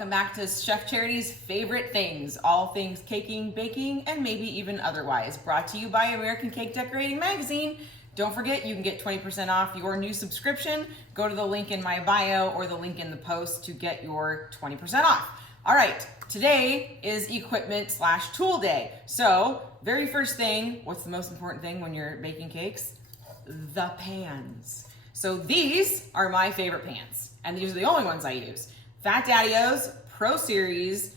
welcome back to Chef Charity's Favorite Things, all things caking, baking, and maybe even otherwise. Brought to you by American Cake Decorating Magazine. Don't forget, you can get 20% off your new subscription. Go to the link in my bio or the link in the post to get your 20% off. All right, today is equipment/tool day. So, very first thing, what's the most important thing when you're baking cakes? The pans. So these are my favorite pans, and these are the only ones I use. Fat Daddios Pro Series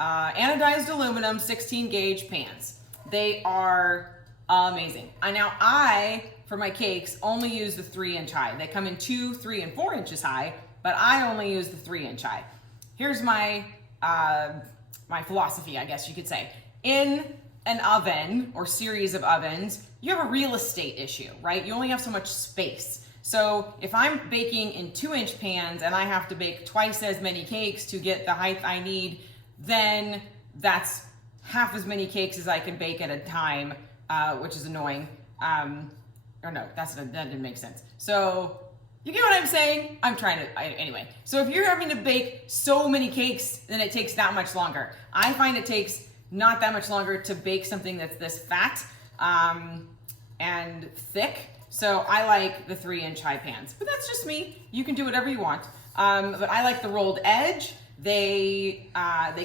anodized aluminum 16 gauge pans. They are amazing. I, for my cakes, only use the 3-inch high. They come in 2, 3, and 4 inches high, but I only use the 3-inch high. Here's my my philosophy, I guess you could say. In an oven or series of ovens, you have a real estate issue, right? You only have so much space. So if I'm baking in 2-inch pans and I have to bake twice as many cakes to get the height I need, then that's half as many cakes as I can bake at a time, which is annoying. Or no, that didn't make sense. So you get what I'm saying? I'm trying to, anyway. So if you're having to bake so many cakes, then it takes that much longer. I find it takes not that much longer to bake something that's this fat and thick. So I like the 3-inch high pans, but that's just me. You can do whatever you want. But I like the rolled edge. They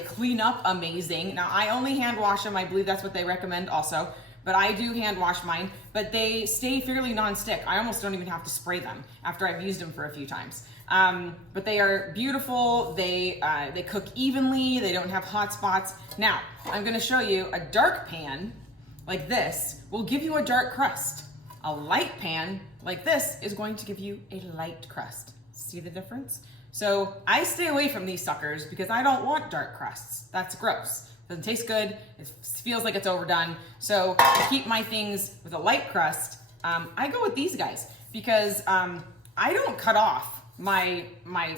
clean up amazing. Now I only hand wash them. I believe that's what they recommend also, but I do hand wash mine, but they stay fairly non-stick. I almost don't even have to spray them after I've used them for a few times. But they are beautiful. They cook evenly. They don't have hot spots. Now I'm gonna show you a dark pan like this will give you a dark crust. A light pan like this is going to give you a light crust. See the difference? So I stay away from these suckers because I don't want dark crusts. That's gross. Doesn't taste good. It feels like it's overdone. So to keep my things with a light crust, I go with these guys because I don't cut off my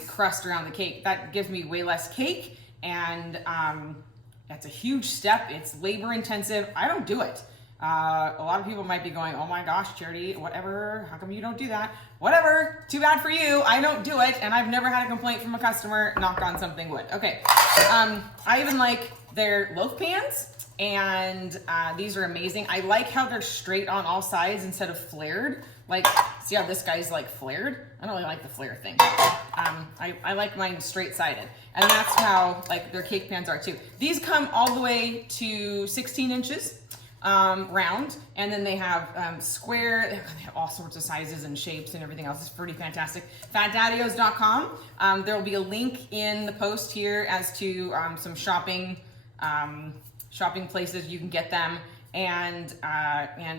crust around the cake. That gives me way less cake, and that's a huge step. It's labor intensive. I don't do it. A lot of people might be going, oh my gosh, Charity, whatever, how come you don't do that? Whatever, too bad for you. I don't do it, and I've never had a complaint from a customer. Knock on something wood. Okay, I even like their loaf pans, and these are amazing. I like how they're straight on all sides instead of flared. Like, see how this guy's like flared? I don't really like the flare thing. I like mine straight sided, and that's how like their cake pans are too. These come all the way to 16 inches. Round, and then they have square. They have all sorts of sizes and shapes and everything else. It's pretty fantastic. FatDaddios.com. There will be a link in the post here as to some shopping places you can get them, and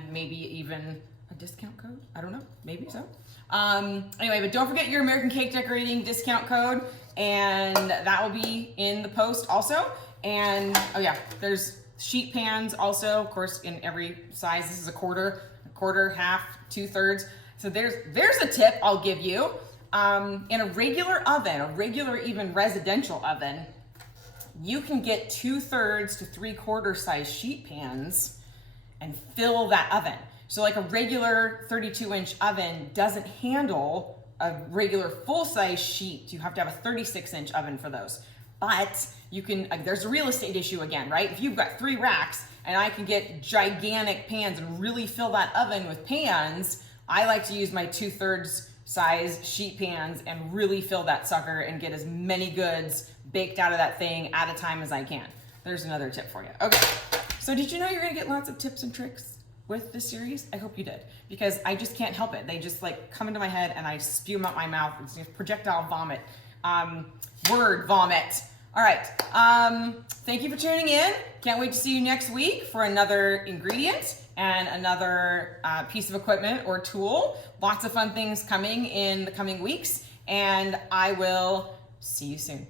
maybe even a discount code. I don't know, maybe so. Anyway, but don't forget your American Cake Decorating discount code, and that will be in the post also. And oh yeah, there's sheet pans also, of course, in every size. This is a quarter, half, 2/3. So there's a tip I'll give you. In a regular oven, a regular even residential oven, you can get 2/3 to 3/4 size sheet pans and fill that oven. So like a regular 32-inch oven doesn't handle a regular full-size sheet. You have to have a 36-inch oven for those. But you can, there's a real estate issue again, right? If you've got 3 racks and I can get gigantic pans and really fill that oven with pans, I like to use my 2/3 size sheet pans and really fill that sucker and get as many goods baked out of that thing at a time as I can. There's another tip for you. Okay, so did you know you're gonna get lots of tips and tricks with this series? I hope you did, because I just can't help it. They just like come into my head and I spew them out my mouth. It's just projectile vomit. Word vomit. All right, thank you for tuning in. Can't wait to see you next week for another ingredient and another piece of equipment or tool. Lots of fun things coming in the coming weeks, and I will see you soon.